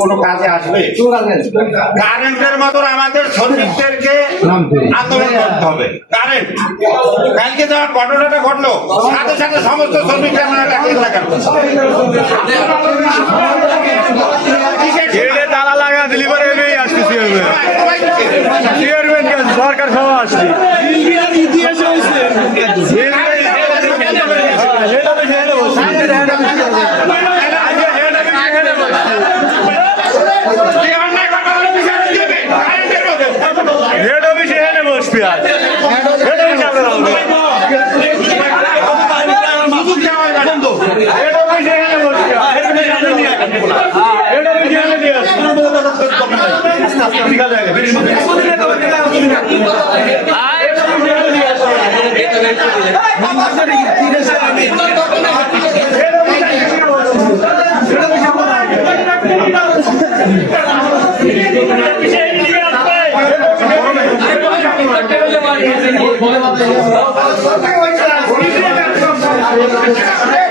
কোনো কাজে আসবে? কারেন্টের মতো আমাদের শ্রমিকদেরকে আন্দোলন করতে হবে। কারেন্ট কালকে যাওয়ার ঘটনাটা ঘটলো, সাথে সাথে সমস্ত শ্রমিকরা তালা লাগা দিলি পরে আসছে সরকার সহ আসছে হেড অফিসে এনে বসবি আর হেড অফিসে আপনারা হেড অফিসে এনে বসবি হেড অফিসে এনে দিয়ে Thank you.